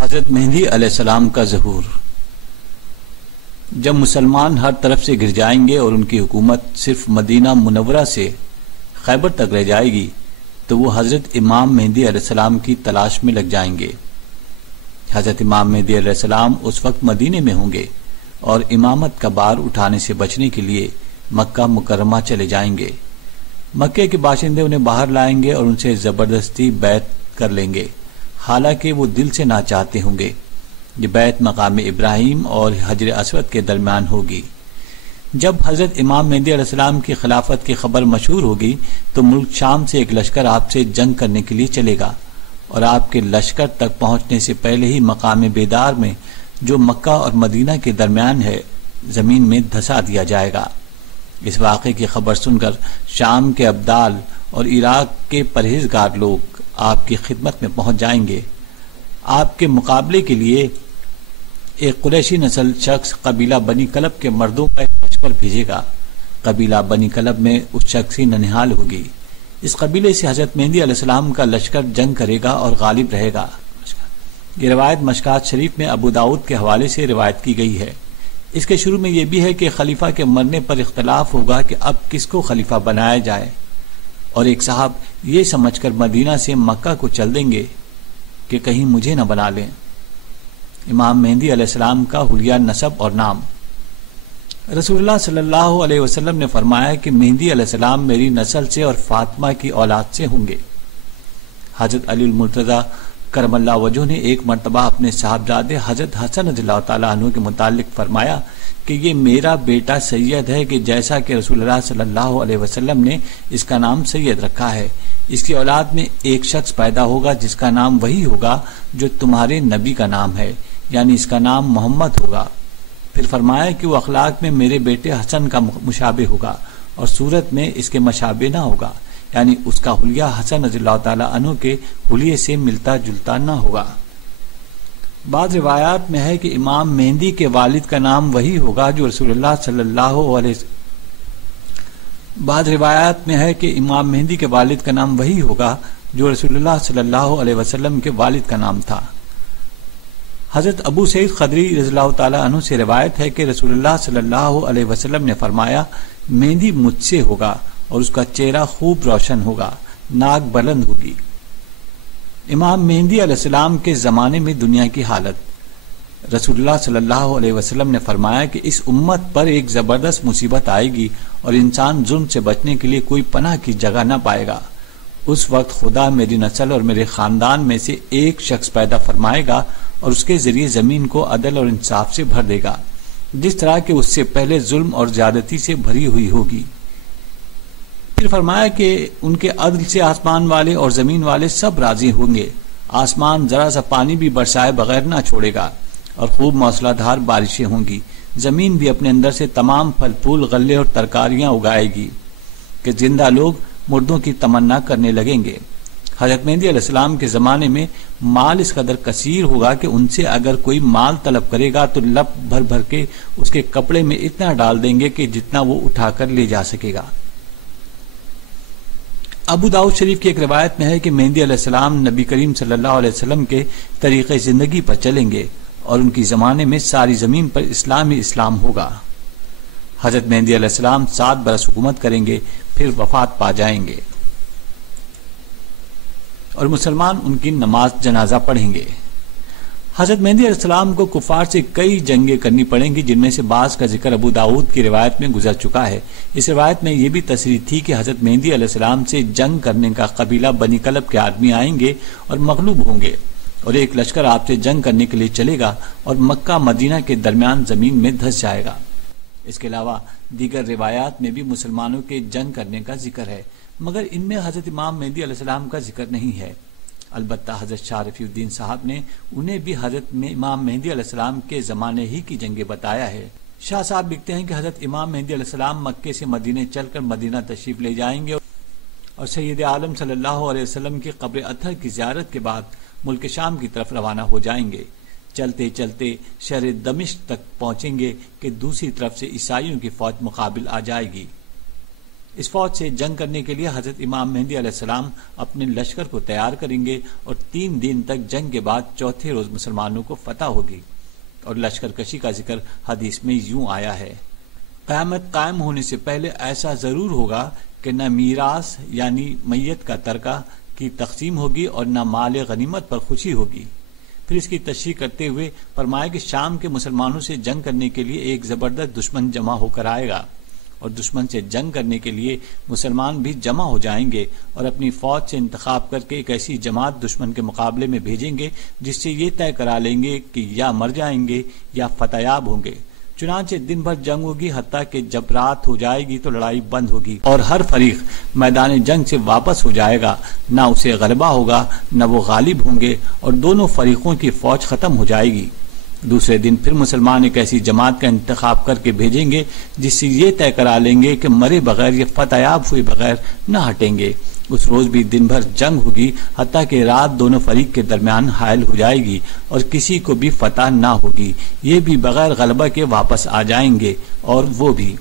حضرت مہدی علیہ السلام کا ظہور۔ جب مسلمان ہر طرف سے گر جائیں گے اور ان کی حکومت صرف مدینہ منورہ سے خیبر تک رہ جائے گی تو وہ حضرت امام مہدی علیہ السلام کی تلاش میں لگ جائیں گے۔ حضرت امام مہدی علیہ السلام اس وقت مدینے میں ہوں گے اور امامت کا بار اٹھانے سے بچنے کے لیے مکہ مکرمہ چلے جائیں گے۔ مکے کے باشندے انہیں باہر لائیں گے اور ان سے زبردستی بیعت کر لیں گے، حالانکہ وہ دل سے نہ چاہتے ہوں گے۔ یہ بیعت مقام ابراہیم اور حجر اسود کے درمیان ہوگی۔ جب حضرت امام مہدی علیہ السلام کی خلافت کی خبر مشہور ہوگی تو ملک شام سے ایک لشکر آپ سے جنگ کرنے کے لیے چلے گا اور آپ کے لشکر تک پہنچنے سے پہلے ہی مقام بیدار میں جو مکہ اور مدینہ کے درمیان ہے زمین میں دھسا دیا جائے گا۔ اس واقعے کی خبر سن کر شام کے ابدال اور عراق کے پرہیزگار لوگ آپ کی خدمت میں پہنچ جائیں گے۔ آپ کے مقابلے کے لیے ایک قریشی نسل شخص قبیلہ بنی کلب کے مردوں کا ایک لشکر بھیجے گا۔ قبیلہ بنی کلب میں اس شخص کی ننہال ہوگی۔ اس قبیلے سے حضرت مہدی علیہ السلام کا لشکر جنگ کرے گا اور غالب رہے گا۔ یہ روایت مشکات شریف میں ابو داؤد کے حوالے سے روایت کی گئی ہے۔ اس کے شروع میں یہ بھی ہے کہ خلیفہ کے مرنے پر اختلاف ہوگا کہ اب کس کو خلیفہ بنایا جائے، اور ایک صاحب یہ سمجھ کر مدینہ سے مکہ کو چل دیں گے کہ کہیں مجھے نہ بنا لیں۔ امام مہدی علیہ السلام کا حلیہ نسب اور نام۔ رسول اللہ صلی اللہ علیہ وسلم نے فرمایا کہ مہدی علیہ السلام میری نسل سے اور فاطمہ کی اولاد سے ہوں گے۔ حضرت علی المرتضیٰ کرم اللہ وجہ نے ایک مرتبہ اپنے صاحبزادے حضرت حسن رضی اللہ تعالیٰ عنہ کے متعلق فرمایا کہ یہ میرا بیٹا سید ہے، کہ جیسا کہ رسول اللہ صلی اللہ علیہ وسلم نے اس کا نام سید رکھا ہے، اس کی اولاد میں ایک شخص پیدا ہوگا جس کا نام وہی ہوگا جو تمہارے نبی کا نام ہے، یعنی اس کا نام محمد ہوگا۔ پھر فرمایا کہ وہ اخلاق میں میرے بیٹے حسن کا مشابہ ہوگا اور صورت میں اس کے مشابہ نہ ہوگا، یعنی اس کا حلیہ حسن رضی اللہ تعالیٰ عنہ کے حلیے سے ملتا جلتا نہ ہوگا۔ بعض روایات میں ہے کہ امام مہدی کے والد کا نام وہی ہوگا جو رسول اللہ صلی اللہ علیہ بعض روایات میں ہے کہ امام مہدی کے والد کا نام وہی ہوگا جو رسول اللہ صلی اللہ علیہ وسلم کے والد کا نام تھا۔ حضرت ابو سعید خدری رضی اللہ تعالیٰ عنہ سے روایت ہے کہ رسول اللہ صلی اللہ علیہ وسلم نے فرمایا مہدی مجھ سے ہوگا اور اس کا چہرہ خوب روشن ہوگا، ناک بلند ہوگی۔ امام مہدی علیہ السلام کے زمانے میں دنیا کی حالت۔ رسول اللہ صلی اللہ علیہ وسلم نے فرمایا کہ اس امت پر ایک زبردست مصیبت آئے گی اور انسان ظلم سے بچنے کے لیے کوئی پناہ کی جگہ نہ پائے گا۔ اس وقت خدا میری نسل اور میرے خاندان میں سے ایک شخص پیدا فرمائے گا اور اس کے ذریعے زمین کو عدل اور انصاف سے بھر دے گا، جس طرح کہ اس سے پہلے ظلم اور زیادتی سے بھری ہوئی ہوگی۔ پھر فرمایا کہ ان کے عدل سے آسمان والے اور زمین والے سب راضی ہوں گے۔ آسمان ذرا سا پانی بھی برسائے بغیر نہ چھوڑے گا اور خوب موسلا دھار بارشیں ہوں گی۔ زمین بھی اپنے اندر سے تمام پھل پھول غلے اور ترکاریاں اگائے گی کہ زندہ لوگ مردوں کی تمنا کرنے لگیں گے۔ حضرت مہدی علیہ السلام کے زمانے میں مال اس قدر کثیر ہوگا کہ ان سے اگر کوئی مال طلب کرے گا تو لپ بھر بھر کے اس کے کپڑے میں اتنا ڈال دیں گے کہ جتنا وہ اٹھا کر لے جا سکے گا۔ ابو داؤد شریف کی ایک روایت میں ہے کہ مہدی علیہ السلام نبی کریم صلی اللہ علیہ وسلم کے طریقے زندگی پر چلیں گے اور ان کی زمانے میں ساری زمین پر اسلام ہی اسلام ہوگا۔ حضرت مہدی علیہ السلام 7 برس حکومت کریں گے، پھر وفات پا جائیں گے اور مسلمان ان کی نماز جنازہ پڑھیں گے۔ حضرت مہدی علیہ السلام کو کفار سے کئی جنگیں کرنی پڑیں گی، جن میں سے بعض کا ذکر ابو داؤد کی روایت میں گزر چکا ہے۔ اس روایت میں یہ بھی تصریح تھی کہ حضرت مہدی علیہ السلام سے جنگ کرنے کا قبیلہ بنی کلب کے آدمی آئیں گے اور مغلوب ہوں گے، اور ایک لشکر آپ سے جنگ کرنے کے لیے چلے گا اور مکہ مدینہ کے درمیان زمین میں دھس جائے گا۔ اس کے علاوہ دیگر روایات میں بھی مسلمانوں کے جنگ کرنے کا ذکر ہے، مگر ان میں حضرت امام مہدی علیہ السلام کا ذکر نہیں ہے۔ البتہ حضرت شاہ رفیع الدین صاحب نے انہیں بھی حضرت امام مہدی علیہ السلام کے زمانے ہی کی جنگیں بتایا ہے۔ شاہ صاحب لکھتے ہیں کہ حضرت امام مہدی علیہ السلام مکے سے مدینے چل کر مدینہ تشریف لے جائیں گے اور سید عالم صلی اللہ علیہ وسلم کی قبر اطہر کی زیارت کے بعد ملک شام کی طرف روانہ ہو جائیں گے۔ چلتے چلتے شہر دمشق تک پہنچیں گے کہ دوسری طرف سے عیسائیوں کی فوج مقابل آ جائے گی۔ اس فوج سے جنگ کرنے کے لیے حضرت امام مہدی علیہ السلام اپنے لشکر کو تیار کریں گے اور 3 دن تک جنگ کے بعد چوتھے روز مسلمانوں کو فتح ہوگی۔ اور لشکر کشی کا ذکر حدیث میں یوں آیا ہے: قیامت قائم ہونے سے پہلے ایسا ضرور ہوگا کہ نہ میراث یعنی میت کا ترکہ کی تقسیم ہوگی اور نہ مال غنیمت پر خوشی ہوگی۔ پھر اس کی تشریح کرتے ہوئے فرمایا کہ شام کے مسلمانوں سے جنگ کرنے کے لیے ایک زبردست دشمن جمع ہو کر آئے گا، اور دشمن سے جنگ کرنے کے لیے مسلمان بھی جمع ہو جائیں گے اور اپنی فوج سے انتخاب کر کے ایک ایسی جماعت دشمن کے مقابلے میں بھیجیں گے جس سے یہ طے کرا لیں گے کہ یا مر جائیں گے یا فتح یاب ہوں گے۔ چنانچہ دن بھر جنگ ہوگی، حتیٰ کہ جب رات ہو جائے گی تو لڑائی بند ہوگی اور ہر فریق میدان جنگ سے واپس ہو جائے گا، نہ اسے غلبہ ہوگا نہ وہ غالب ہوں گے، اور دونوں فریقوں کی فوج ختم ہو جائے گی۔ دوسرے دن پھر مسلمان ایک ایسی جماعت کا انتخاب کر کے بھیجیں گے جس سے یہ طے کرا لیں گے کہ مرے بغیر یا فتح یاب ہوئے بغیر نہ ہٹیں گے۔ اس روز بھی دن بھر جنگ ہوگی، حتیٰ کہ رات دونوں فریق کے درمیان حائل ہو جائے گی اور کسی کو بھی فتح نہ ہوگی، یہ بھی بغیر غلبہ کے واپس آ جائیں گے اور وہ بھی،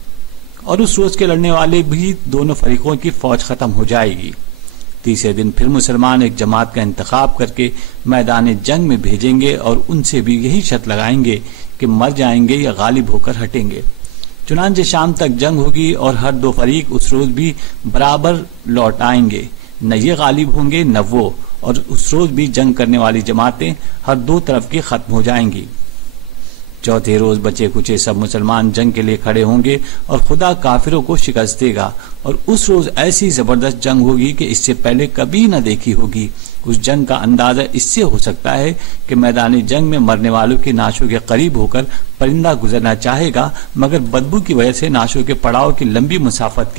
اور اس روز کے لڑنے والے بھی دونوں فریقوں کی فوج ختم ہو جائے گی۔ تیسرے دن پھر مسلمان ایک جماعت کا انتخاب کر کے میدان جنگ میں بھیجیں گے اور ان سے بھی یہی شرط لگائیں گے کہ مر جائیں گے یا غالب ہو کر ہٹیں گے۔ چنانچہ شام تک جنگ ہوگی اور ہر 2 فریق اس روز بھی برابر لوٹ آئیں گے، نہ یہ غالب ہوں گے نہ وہ، اور اس روز بھی جنگ کرنے والی جماعتیں ہر 2 طرف کی ختم ہو جائیں گی۔ چوتھے روز بچے کچے سب مسلمان جنگ کے لیے کھڑے ہوں گے اور خدا کافروں کو شکست دے گا، اور اس روز ایسی زبردست جنگ ہوگی کہ اس سے پہلے کبھی نہ دیکھی ہوگی۔ اس جنگ کا اندازہ اس سے ہو سکتا ہے کہ میدان جنگ میں مرنے والوں کی نعشوں کے قریب ہو کر پرندہ گزرنا چاہے گا، مگر بدبو کی وجہ سے نعشوں کے پڑاؤ کی لمبی مسافت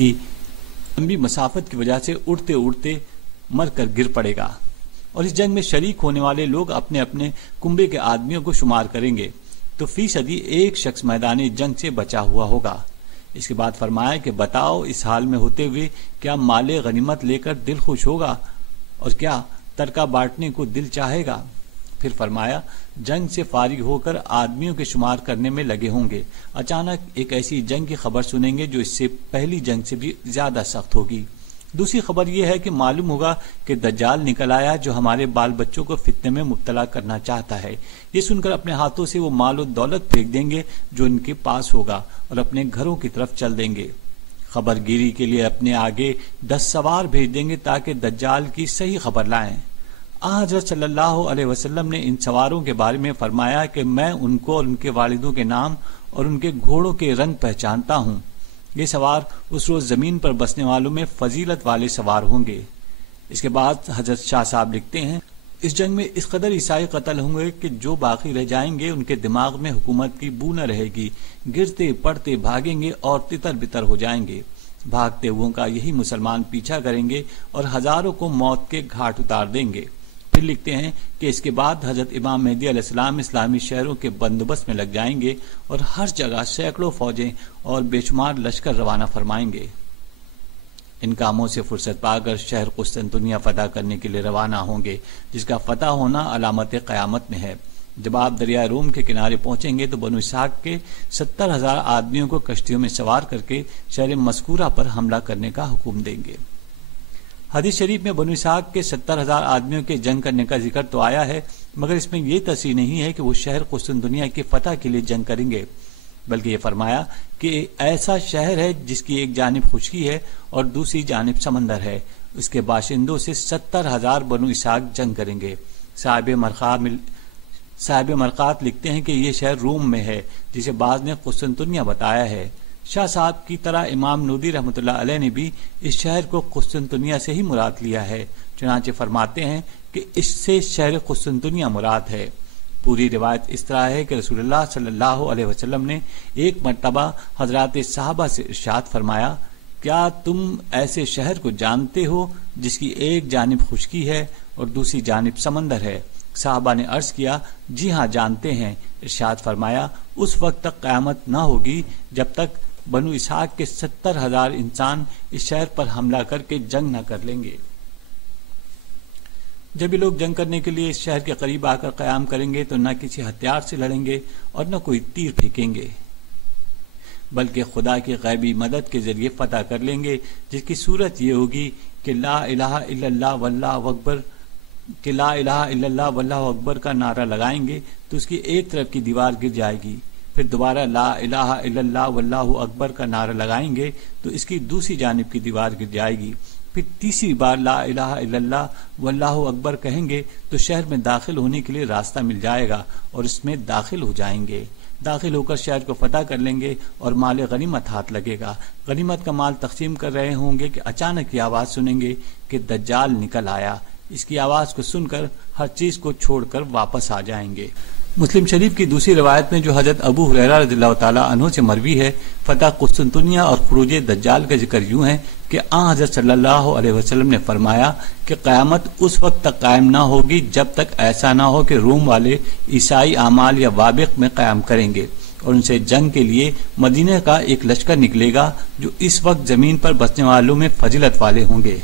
کی وجہ سے اڑتے اڑتے مر کر گر پڑے گا۔ اور اس جنگ میں شریک ہونے والے لوگ اپنے اپنے کنبے کے آدمیوں کو شمار کریں گے، تو فی صدی ایک شخص میدان جنگ سے بچا ہوا ہوگا۔ اس کے بعد فرمایا کہ بتاؤ اس حال میں ہوتے ہوئے کیا مال غنیمت لے کر دل خوش ہوگا اور کیا ترکہ بانٹنے کو دل چاہے گا؟ پھر فرمایا جنگ سے فارغ ہو کر آدمیوں کے شمار کرنے میں لگے ہوں گے، اچانک ایک ایسی جنگ کی خبر سنیں گے جو اس سے پہلی جنگ سے بھی زیادہ سخت ہوگی۔ دوسری خبر یہ ہے کہ معلوم ہوگا کہ دجال نکل آیا جو ہمارے بال بچوں کو فتنے میں مبتلا کرنا چاہتا ہے۔ یہ سن کر اپنے ہاتھوں سے وہ مال و دولت پھینک دیں گے جو ان کے پاس ہوگا اور اپنے گھروں کی طرف چل دیں گے۔ خبر گیری کے لیے اپنے آگے 10 سوار بھیج دیں گے تاکہ دجال کی صحیح خبر لائیں۔ حضرت صلی اللہ علیہ وسلم نے ان سواروں کے بارے میں فرمایا کہ میں ان کو اور ان کے والدوں کے نام اور ان کے گھوڑوں کے رنگ پہچانتا ہوں۔ یہ سوار اس روز زمین پر بسنے والوں میں فضیلت والے سوار ہوں گے۔ اس کے بعد حضرت شاہ صاحب لکھتے ہیں اس جنگ میں اس قدر عیسائی قتل ہوں گے کہ جو باقی رہ جائیں گے ان کے دماغ میں حکومت کی بو نہ رہے گی، گرتے پڑتے بھاگیں گے اور تتر بتر ہو جائیں گے۔ بھاگتے ہوئوں کا یہی مسلمان پیچھا کریں گے اور ہزاروں کو موت کے گھاٹ اتار دیں گے۔ پھر لکھتے ہیں کہ اس کے بعد حضرت امام مہدی علیہ السلام اسلامی شہروں کے بندوبست میں لگ جائیں گے اور ہر جگہ سینکڑوں فوجیں اور بے شمار لشکر روانہ فرمائیں گے۔ ان کاموں سے فرصت پا کر شہر قسطنطنیہ فتح کرنے کے لیے روانہ ہوں گے، جس کا فتح ہونا علامت قیامت میں ہے۔ جب آپ دریائے روم کے کنارے پہنچیں گے تو بنو اسحاق کے 70,000 آدمیوں کو کشتیوں میں سوار کر کے شہر مذکورہ پر حملہ کرنے کا حکم دیں گے۔ حدیث شریف میں بنو اسحاق کے 70,000 آدمیوں کے جنگ کرنے کا ذکر تو آیا ہے، مگر اس میں یہ تصریح نہیں ہے کہ وہ شہر قسطنطنیہ کی فتح کے لیے جنگ کریں گے، بلکہ یہ فرمایا کہ ایسا شہر ہے جس کی ایک جانب خشکی ہے اور دوسری جانب سمندر ہے، اس کے باشندوں سے 70,000 بنو اسحاق جنگ کریں گے۔ صاحب مرقات لکھتے ہیں کہ یہ شہر روم میں ہے، جسے بعض نے قسطنطنیہ بتایا ہے۔ شاہ صاحب کی طرح امام نودی رحمۃ اللہ علیہ نے بھی اس شہر کو قسطنطنیہ سے ہی مراد لیا ہے، چنانچہ فرماتے ہیں کہ اس سے شہر قسطنطنیہ مراد ہے۔ پوری روایت اس طرح ہے کہ رسول اللہ صلی اللہ علیہ وسلم نے ایک مرتبہ حضرات صحابہ سے ارشاد فرمایا، کیا تم ایسے شہر کو جانتے ہو جس کی ایک جانب خشکی ہے اور دوسری جانب سمندر ہے؟ صحابہ نے عرض کیا، جی ہاں جانتے ہیں۔ ارشاد فرمایا، اس وقت تک قیامت نہ ہوگی جب تک بنو اسحاق کے 70,000 انسان اس شہر پر حملہ کر کے جنگ نہ کر لیں گے۔ جب یہ لوگ جنگ کرنے کے لیے اس شہر کے قریب آ کر قیام کریں گے تو نہ کسی ہتھیار سے لڑیں گے اور نہ کوئی تیر پھینکیں گے۔ بلکہ خدا کی غیبی مدد کے ذریعے فتح کر لیں گے، جس کی صورت یہ ہوگی کہ لا الہ الا اللہ واللہ اکبر کہ لا الہ الا اللہ واللہ اکبر کا نعرہ لگائیں گے تو اس کی ایک طرف کی دیوار گر جائے گی، پھر دوبارہ لا الہ الا اللہ واللہ اکبر کا نعرہ لگائیں گے تو اس کی دوسری جانب کی دیوار گر جائے گی، پھر تیسری بار لا الہ الا اللہ واللہ اکبر کہیں گے تو شہر میں داخل ہونے کے لیے راستہ مل جائے گا اور اس میں داخل ہو جائیں گے، داخل ہو کر شہر کو فتح کر لیں گے اور مال غنیمت ہاتھ لگے گا، غنیمت کا مال تقسیم کر رہے ہوں گے کہ اچانک یہ آواز سنیں گے کہ دجال نکل آیا، اس کی آواز کو سن کر ہر چیز کو چھوڑ کر واپس آ جائیں گے۔ مسلم شریف کی دوسری روایت میں جو حضرت ابو ہریرہ رضی اللہ تعالیٰ عنہ سے مروی ہے، فتح قسطنطنیہ اور خروج دجال کا ذکر یوں ہے کہ آن حضرت صلی اللہ علیہ وسلم نے فرمایا کہ قیامت اس وقت تک قائم نہ ہوگی جب تک ایسا نہ ہو کہ روم والے عیسائی اعمال یا وابق میں قیام کریں گے اور ان سے جنگ کے لیے مدینہ کا ایک لشکر نکلے گا جو اس وقت زمین پر بسنے والوں میں فضیلت والے ہوں گے۔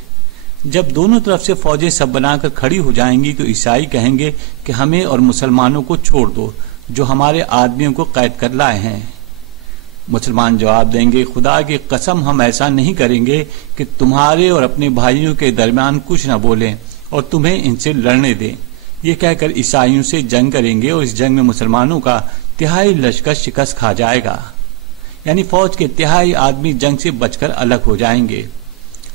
جب دونوں طرف سے فوجیں سب بنا کر کھڑی ہو جائیں گی تو عیسائی کہیں گے کہ ہمیں اور مسلمانوں کو چھوڑ دو جو ہمارے آدمیوں کو قید کر لائے ہیں۔ مسلمان جواب دیں گے خدا کی قسم ہم ایسا نہیں کریں گے کہ تمہارے اور اپنے بھائیوں کے درمیان کچھ نہ بولیں اور تمہیں ان سے لڑنے دیں۔ یہ کہہ کر عیسائیوں سے جنگ کریں گے اور اس جنگ میں مسلمانوں کا تہائی لشکر شکست کھا جائے گا، یعنی فوج کے تہائی آدمی جنگ سے بچ کر الگ ہو جائیں گے۔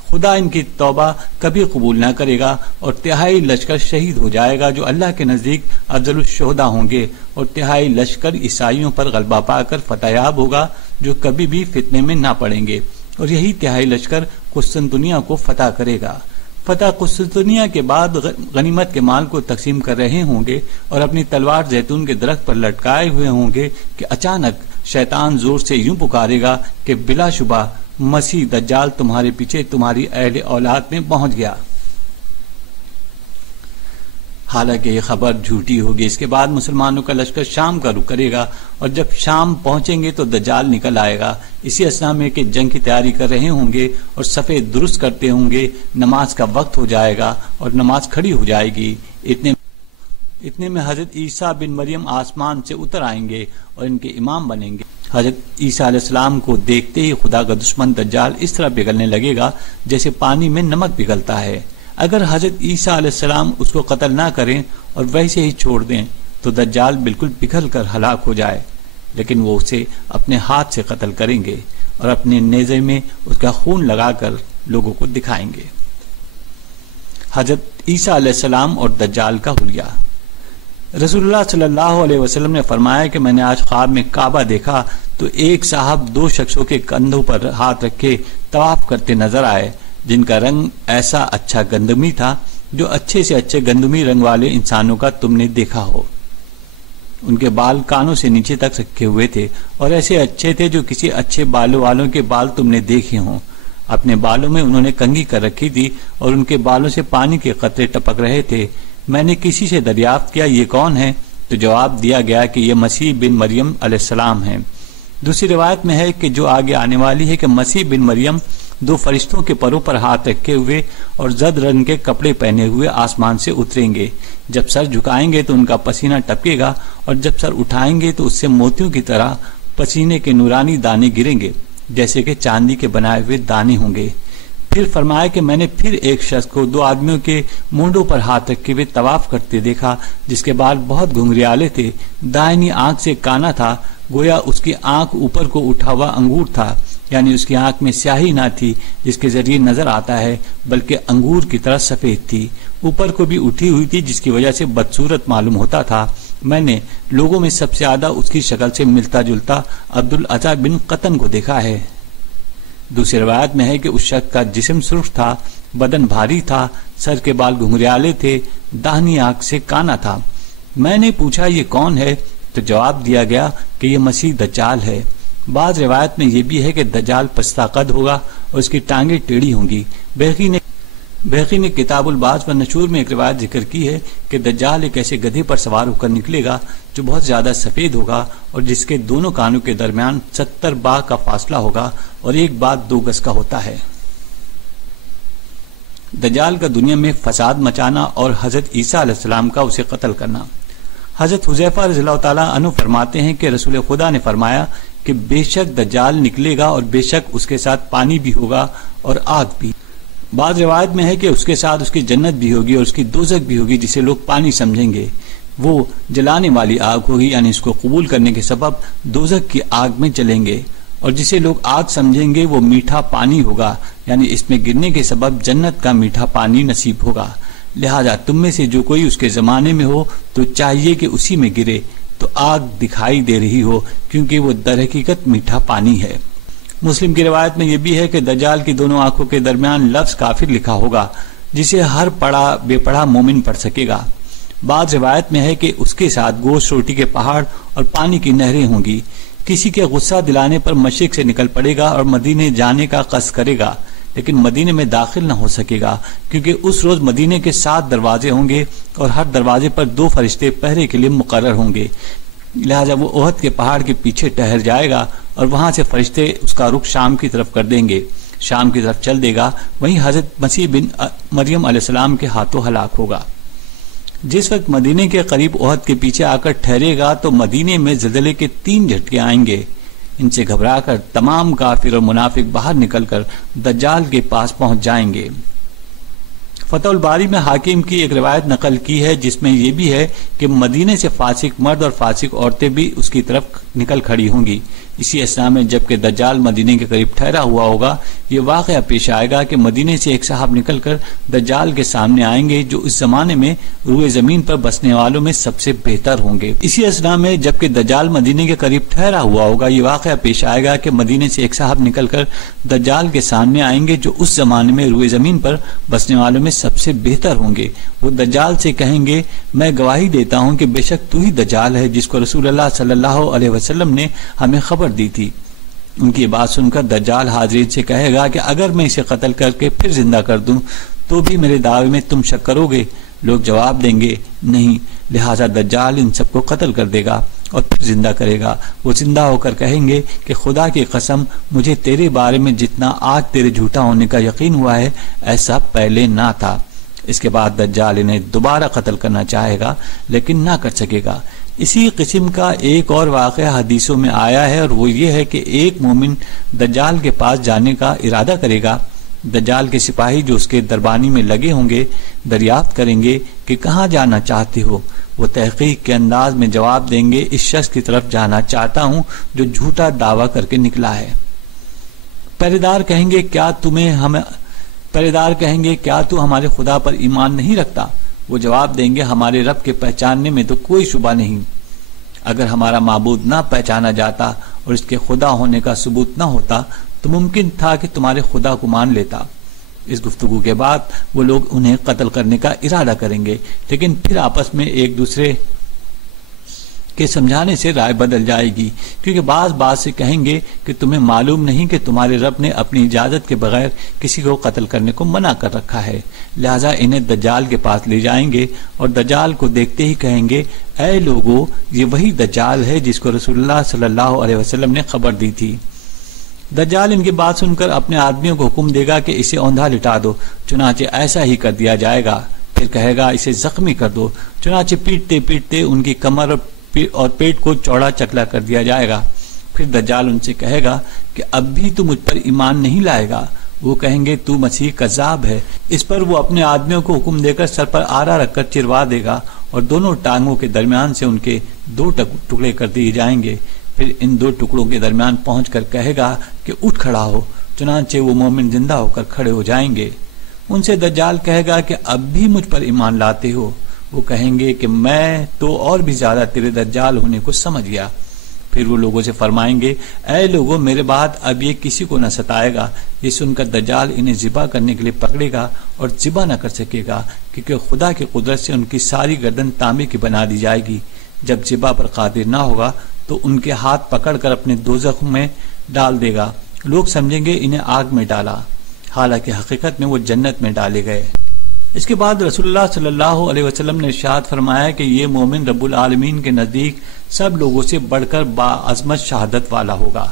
خدا ان کی توبہ کبھی قبول نہ کرے گا اور تہائی لشکر شہید ہو جائے گا جو اللہ کے نزدیک افضل الشہداء ہوں گے، اور تہائی لشکر عیسائیوں پر غلبہ پا کر فتح یاب ہوگا جو کبھی بھی فتنے میں نہ پڑیں گے، اور یہی تہائی لشکر قسطنطنیہ کو فتح کرے گا۔ فتح قسطنطنیہ کے بعد غنیمت کے مال کو تقسیم کر رہے ہوں گے اور اپنی تلوار زیتون کے درخت پر لٹکائے ہوئے ہوں گے کہ اچانک شیطان زور سے یوں پکارے گا کہ بلا شبہ مسیح دجال تمہارے پیچھے تمہاری اہل اولاد میں پہنچ گیا۔ حالانکہ یہ خبر جھوٹی ہوگی۔ اس کے بعد مسلمانوں کا لشکر شام کا رخ کرے گا اور جب شام پہنچیں گے تو دجال نکل آئے گا، اسی اثنا میں کہ جنگ کی تیاری کر رہے ہوں گے اور صفیں درست کرتے ہوں گے، نماز کا وقت ہو جائے گا اور نماز کھڑی ہو جائے گی، اتنے میں حضرت عیسیٰ بن مریم آسمان سے اتر آئیں گے اور ان کے امام بنیں گے۔ حضرت عیسیٰ علیہ السلام کو دیکھتے ہی خدا کا دشمن دجال اس طرح پگھلنے لگے گا جیسے پانی میں نمک پگھلتا ہے۔ اگر حضرت عیسیٰ علیہ السلام اس کو قتل نہ کریں اور ویسے ہی چھوڑ دیں تو دجال بالکل پگھل کر ہلاک ہو جائے، لیکن وہ اسے اپنے ہاتھ سے قتل کریں گے اور اپنے نیزے میں اس کا خون لگا کر لوگوں کو دکھائیں گے۔ حضرت عیسیٰ علیہ السلام اور دجال کا حلیہ۔ رسول اللہ صلی اللہ علیہ وسلم نے فرمایا کہ میں نے آج خواب میں کعبہ دیکھا تو ایک صاحب دو شخصوں کے کندھوں پر ہاتھ رکھے طواف کرتے نظر آئے جن کا رنگ ایسا اچھا گندمی تھا جو اچھے سے اچھے گندمی رنگ والے انسانوں کا تم نے دیکھا ہو۔ ان کے بال کانوں سے نیچے تک رکھے ہوئے تھے اور ایسے اچھے تھے جو کسی اچھے بالوں والوں کے بال تم نے دیکھے ہوں۔ اپنے بالوں میں انہوں نے کنگھی کر رکھی تھی اور ان کے بالوں سے پانی کے قطرے ٹپک رہے تھے۔ میں نے کسی سے دریافت کیا یہ کون ہے تو جواب دیا گیا کہ یہ مسیح بن مریم علیہ السلام ہیں۔ دوسری روایت میں ہے کہ جو آگے آنے والی ہے کہ مسیح بن مریم دو فرشتوں کے پروں پر ہاتھ رکھے ہوئے اور زرد رنگ کے کپڑے پہنے ہوئے آسمان سے اتریں گے۔ جب سر جھکائیں گے تو ان کا پسینہ ٹپکے گا اور جب سر اٹھائیں گے تو اس سے موتیوں کی طرح پسینے کے نورانی دانے گریں گے جیسے کہ چاندی کے بنائے ہوئے دانے ہوں گے۔ پھر فرمایا کہ میں نے پھر ایک شخص کو دو آدمیوں کے مونڈوں پر ہاتھ رکھے ہوئے طواف کرتے دیکھا جس کے بال بہت گھنگریالے تھے، دائنی آنکھ سے کانا تھا، گویا اس کی آنکھ اوپر کو اٹھا ہوا انگور تھا، یعنی اس کی آنکھ میں سیاہی نہ تھی جس کے ذریعے نظر آتا ہے بلکہ انگور کی طرح سفید تھی، اوپر کو بھی اٹھی ہوئی تھی جس کی وجہ سے بدصورت معلوم ہوتا تھا۔ میں نے لوگوں میں سب سے زیادہ اس کی شکل سے ملتا جلتا عبدالعزیٰ بن قطن کو دیکھا ہے۔ دوسری روایت میں ہے کہ اس شخص کا جسم سرخ تھا، بدن بھاری تھا، سر کے بال گھنگریالے تھے، داہنی آنکھ سے کانا تھا۔ میں نے پوچھا یہ کون ہے تو جواب دیا گیا کہ یہ مسیح دجال ہے۔ بعض روایت میں یہ بھی ہے کہ دجال پستہ قد ہوگا اور اس کی ٹانگیں ٹیڑھی ہوں گی۔ بہقی نے کتاب البعث و نشور میں ایک روایت ذکر کی ہے کہ دجال ایک ایسے گدھے پر سوار ہو کر نکلے گا جو بہت زیادہ سفید ہوگا اور جس کے دونوں کانوں کے درمیان 70 باہ کا فاصلہ ہوگا اور ایک بات 2 گز کا ہوتا ہے۔ دجال کا دنیا میں فساد مچانا اور حضرت عیسیٰ علیہ السلام کا اسے قتل کرنا۔ حضرت حذیفہ رضی اللہ تعالیٰ عنہ فرماتے ہیں کہ رسول خدا نے فرمایا کہ بے شک دجال نکلے گا اور بے شک اس کے ساتھ پانی بھی ہوگا اور آگ بھی۔ بعض روایت میں ہے کہ اس کے ساتھ اس کی جنت بھی ہوگی اور اس کی دوزخ بھی ہوگی، جسے لوگ پانی سمجھیں گے۔ وہ جلانے والی آگ ہوگی، یعنی اس کو قبول کرنے کے سبب دوزخ کی آگ میں چلیں گے، اور جسے لوگ آگ سمجھیں گے وہ میٹھا پانی ہوگا، یعنی اس میں گرنے کے سبب جنت کا میٹھا پانی نصیب ہوگا۔ لہذا تم میں سے جو کوئی اس کے زمانے میں ہو تو چاہیے کہ اسی میں گرے تو آگ دکھائی دے رہی ہو، کیونکہ وہ در حقیقت میٹھا پانی ہے۔ مسلم کی روایت میں یہ بھی ہے کہ دجال کی دونوں آنکھوں کے درمیان لفظ کافر لکھا ہوگا، جسے ہر بے پڑھا مومن پڑھ سکے گا۔ بعض روایت میں ہے کہ اس کے ساتھ گوشت روٹی کے پہاڑ اور پانی کی نہریں ہوں گی۔ کسی کے غصہ دلانے پر مشرق سے نکل پڑے گا اور مدینے جانے کا قصد کرے گا، لیکن مدینے میں داخل نہ ہو سکے گا، کیونکہ اس روز مدینے کے 7 دروازے ہوں گے اور ہر دروازے پر 2 فرشتے پہرے کے لیے مقرر ہوں گے۔ لہذا وہ احد کے پہاڑ کے پیچھے ٹہر جائے گا اور وہاں سے فرشتے اس کا رخ شام کی طرف کر دیں گے، شام کی طرف چل دے گا، وہیں حضرت مسیح بن مریم علیہ السلام کے ہاتھوں ہلاک ہوگا۔ جس وقت مدینے کے قریب احد کے پیچھے آ کر ٹھہرے گا تو مدینے میں زلزلے کے 3 جھٹکے آئیں گے۔ ان سے گھبرا کر تمام کافر اور منافق باہر نکل کر دجال کے پاس پہنچ جائیں گے۔ فتح الباری میں حاکم کی ایک روایت نقل کی ہے جس میں یہ بھی ہے کہ مدینے سے فاسق مرد اور فاسق عورتیں بھی اس کی طرف نکل کھڑی ہوں گی۔ اسی اثنا میں جبکہ دجال مدینے کے قریب ٹھہرا ہوا ہوگا، یہ واقعہ پیش آئے گا کہ مدینے سے ایک صاحب نکل کر دجال کے سامنے آئیں گے جو اس زمانے میں روئے زمین پر بسنے والوں میں سب سے بہتر ہوں گے۔ اسی اثنا میں جبکہ دجال مدینے کے قریب ٹھہرا ہوا ہوگا، یہ واقعہ پیش آئے گا کہ مدینے سے ایک صاحب نکل کر دجال کے سامنے آئیں گے جو اس زمانے میں روئے زمین پر بسنے والوں میں سب سے بہتر ہوں گے۔ وہ دجال سے کہیں گے، میں گواہی دیتا ہوں کہ بے شک تو ہی دجال ہے جس کو رسول اللہ صلی اللہ علیہ وسلم نے ہمیں خبر دی تھی۔ ان کی بات سن کر دجال حاضرین سے کہے گا کہ اگر میں اسے قتل کر کے پھر زندہ کر دوں تو بھی میرے دعوے میں تم شک کرو گے؟ لوگ جواب دیں گے نہیں، لہٰذا دجال ان سب کو قتل کر دے گا اور پھر زندہ کرے گا۔ وہ زندہ ہو کر کہیں گے کہ خدا کی قسم، مجھے تیرے بارے میں جتنا آج تیرے جھوٹا ہونے کا یقین ہوا ہے ایسا پہلے نہ تھا۔ اس کے بعد دجال انہیں دوبارہ قتل کرنا چاہے گا لیکن نہ کر سکے گا۔ اسی قسم کا ایک اور واقعہ حدیثوں میں آیا ہے، اور وہ یہ ہے کہ ایک مومن دجال کے پاس جانے کا ارادہ کرے گا۔ دجال کے سپاہی جو اس کے دربانی میں لگے ہوں گے دریافت کریں گے کہ کہاں جانا چاہتے ہو؟ وہ تحقیق کے انداز میں جواب دیں گے، اس شخص کی طرف جانا چاہتا ہوں جو جھوٹا دعویٰ کر کے نکلا ہے۔ پہرے دار کہیں گے کیا تو ہمارے خدا پر ایمان نہیں رکھتا؟ وہ جواب دیں گے، ہمارے رب کے پہچاننے میں تو کوئی شبہ نہیں۔ اگر ہمارا معبود نہ پہچانا جاتا اور اس کے خدا ہونے کا ثبوت نہ ہوتا تو ممکن تھا کہ تمہارے خدا کو مان لیتا۔ اس گفتگو کے بعد وہ لوگ انہیں قتل کرنے کا ارادہ کریں گے، لیکن پھر آپس میں ایک دوسرے کے سمجھانے سے رائے بدل جائے گی، کیونکہ بعض بات سے کہیں گے کہ تمہیں معلوم نہیں کہ تمہارے رب نے اپنی اجازت کے بغیر کسی کو قتل کرنے کو منع کر رکھا ہے۔ لہٰذا انہیں دجال کے پاس لے جائیں گے اور دجال کو دیکھتے ہی کہیں گے، اے لوگو، یہ وہی دجال ہے جس کو رسول اللہ صلی اللہ علیہ وسلم نے خبر دی تھی۔ دجال ان کی بات سن کر اپنے آدمیوں کو حکم دے گا کہ اسے اوندھا لٹا دو، چنانچہ ایسا ہی کر دیا جائے گا۔ پھر کہے گا اسے زخمی کر دو، چنانچہ پیٹتے پیٹتے ان کی کمر اور پیٹ کو چوڑا چکلا کر دیا جائے گا۔ پھر دجال ان سے کہے گا کہ اب بھی تو مجھ پر ایمان نہیں لائے گا۔ وہ کہیں گے تو مسیح کذاب ہے۔ اس پر وہ اپنے آدمیوں کو حکم دے کر سر پر آرا رکھ کر چروا دے گا اور دونوں ٹانگوں کے درمیان سے ان کے 2 ٹکڑے کر دیے جائیں گے۔ پھر ان 2 ٹکڑوں کے درمیان پہنچ کر کہے گا کہ اٹھ کھڑا ہو، چنانچہ وہ مومن زندہ ہو کر کھڑے ہو جائیں گے۔ ان سے دجال کہے گا کہ اب بھی مجھ پر ایمان لاتے ہو؟ وہ کہیں گے کہ میں تو اور بھی زیادہ تیرے دجال ہونے کو سمجھ گیا۔ پھر وہ لوگوں سے فرمائیں گے، اے لوگوں، میرے بعد اب یہ کسی کو نہ ستائے گا۔ یہ سن کر دجال انہیں ذبح کرنے کے لیے پکڑے گا اور ذبح نہ کر سکے گا، کیونکہ خدا کی قدرت سے ان کی ساری گردن تانبے کی بنا دی جائے گی۔ جب ذبح پر قادر نہ ہوگا تو ان کے ہاتھ پکڑ کر اپنے دوزخ میں ڈال دے گا۔ لوگ سمجھیں گے انہیں آگ میں ڈالا، حالانکہ حقیقت میں وہ جنت میں ڈالے گئے۔ اس کے بعد رسول اللہ صلی اللہ علیہ وسلم نے ارشاد فرمایا کہ یہ مومن رب العالمین کے نزدیک سب لوگوں سے بڑھ کر باعظمت شہادت والا ہوگا۔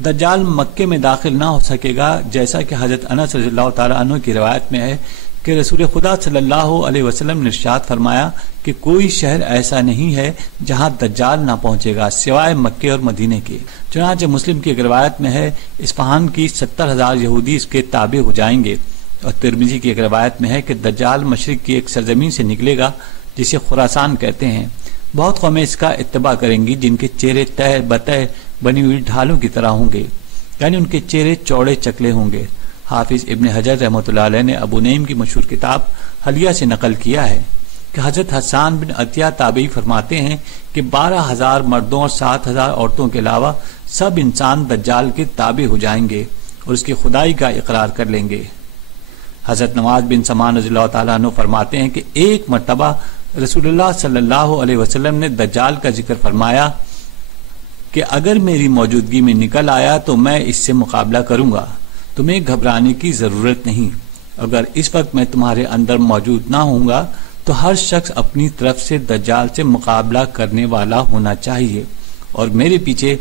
دجال مکے میں داخل نہ ہو سکے گا، جیسا کہ حضرت انس رضی اللہ تعالیٰ عنہ کی روایت میں ہے کہ کہ رسول خدا صلی اللہ علیہ وسلم نے ارشاد فرمایا کہ کوئی شہر ایسا نہیں ہے جہاں دجال نہ پہنچے گا سوائے مکے اور مدینے کے۔ چنانچہ مسلم کی ایک روایت میں ہے اصفہان کی 70,000 یہودی اس کے تابع ہو جائیں گے، اور ترمذی کی ایک روایت میں ہے کہ دجال مشرق کی ایک سرزمین سے نکلے گا جسے خراسان کہتے ہیں۔ بہت قومیں اس کا اتباع کریں گی جن کے چہرے تہ بتہ بنی ہوئی ڈھالوں کی طرح ہوں گے، یعنی ان کے چہرے چوڑے چکلے ہوں گے۔ حافظ ابن حجر رحمۃ اللہ علیہ نے ابو نعیم کی مشہور کتاب حلیہ سے نقل کیا ہے کہ حضرت حسان بن عطیہ تابعی فرماتے ہیں کہ 12,000 مردوں اور 7,000 عورتوں کے علاوہ سب انسان دجال کے تابع ہو جائیں گے اور اس کی خدائی کا اقرار کر لیں گے۔ حضرت نواز بن سمان رضی اللہ تعالیٰ عنہ فرماتے ہیں کہ ایک مرتبہ رسول اللہ صلی اللہ علیہ وسلم نے دجال کا ذکر فرمایا کہ اگر میری موجودگی میں نکل آیا تو میں اس سے مقابلہ کروں گا، تمہیں گھبرانے کی ضرورت نہیں، اگر اس وقت میں تمہارے اندر موجود نہ ہوں گا تو ہر شخص اپنی طرف سے دجال سے مقابلہ کرنے والا ہونا چاہیے، اور میرے پیچھے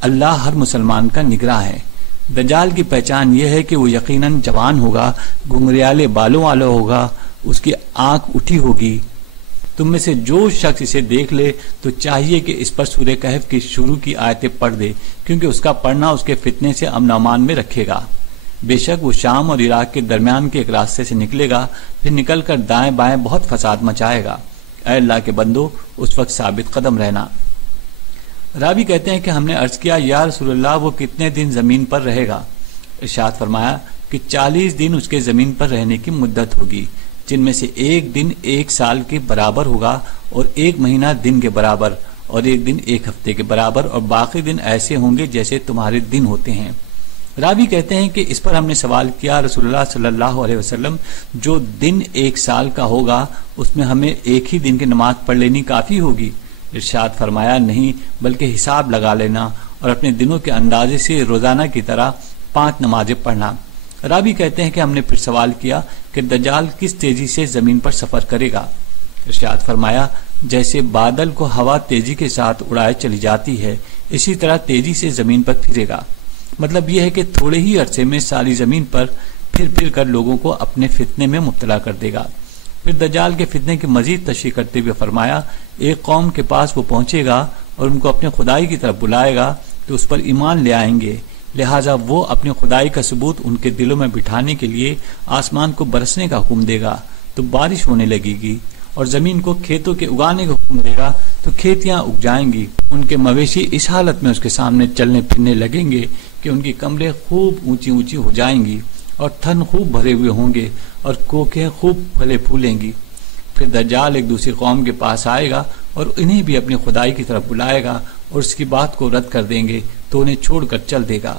اللہ ہر مسلمان کا نگراں ہے۔ دجال کی پہچان یہ ہے کہ وہ یقیناً جوان ہوگا، گھنگریالے بالوں والا ہوگا، اس کی آنکھ اٹھی ہوگی۔ تم میں سے جو شخص اسے دیکھ لے تو چاہیے کہ اس پر سورہ کہف کی شروع کی آیتیں پڑھ دے، کیونکہ اس کا پڑھنا اس کے فتنے سے امن و امان میں رکھے گا۔ بے شک وہ شام اور عراق کے درمیان کے ایک راستے سے نکلے گا، پھر نکل کر دائیں بائیں بہت فساد مچائے گا۔ اے اللہ کے بندو، اس وقت ثابت قدم رہنا۔ راوی کہتے ہیں کہ ہم نے عرض کیا یا رسول اللہ وہ کتنے دن زمین پر رہے گا؟ ارشاد فرمایا کہ 40 دن اس کے زمین پر رہنے کی مدت ہوگی، جن میں سے ایک دن 1 سال کے برابر ہوگا، اور 1 مہینہ دن کے برابر، اور 1 دن 1 ہفتے کے برابر، اور باقی دن ایسے ہوں گے جیسے تمہارے دن ہوتے ہیں۔ راوی کہتے ہیں کہ اس پر ہم نے سوال کیا رسول اللہ صلی اللہ علیہ وسلم جو دن 1 سال کا ہوگا اس میں ہمیں ایک ہی دن کی نماز پڑھ لینی کافی ہوگی؟ ارشاد فرمایا نہیں، بلکہ حساب لگا لینا اور اپنے دنوں کے اندازے سے روزانہ کی طرح 5 نمازیں پڑھنا۔ راوی کہتے ہیں کہ ہم نے پھر سوال کیا کہ دجال کس تیزی سے زمین پر سفر کرے گا؟ ارشاد فرمایا جیسے بادل کو ہوا تیزی کے ساتھ اڑائے چلی جاتی ہے اسی طرح تیزی سے زمین پر پھرے گا۔ مطلب یہ ہے کہ تھوڑے ہی عرصے میں ساری زمین پر پھر کر لوگوں کو اپنے فتنے میں مبتلا کر دے گا۔ پھر دجال کے فتنے کی مزید تشریح کرتے ہوئے فرمایا ایک قوم کے پاس وہ پہنچے گا اور ان کو اپنے خدائی کی طرف بلائے گا تو اس پر ایمان لے آئیں گے، لہٰذا وہ اپنی خدائی کا ثبوت ان کے دلوں میں بٹھانے کے لیے آسمان کو برسنے کا حکم دے گا تو بارش ہونے لگے گی، اور زمین کو کھیتوں کے اگانے کا حکم دے گا تو کھیتیاں اگ جائیں گی۔ ان کے مویشی اس حالت میں اس کے سامنے چلنے پھرنے لگیں گے کہ ان کی کمریں خوب اونچی اونچی ہو جائیں گی اور تھن خوب بھرے ہوئے ہوں گے اور کوکھیں خوب پھلے پھولیں گی۔ پھر دجال ایک دوسری قوم کے پاس آئے گا اور انہیں بھی اپنی خدائی کی طرف بلائے گا اور اس کی بات کو رد کر دیں گے تو انہیں چھوڑ کر چل دے گا۔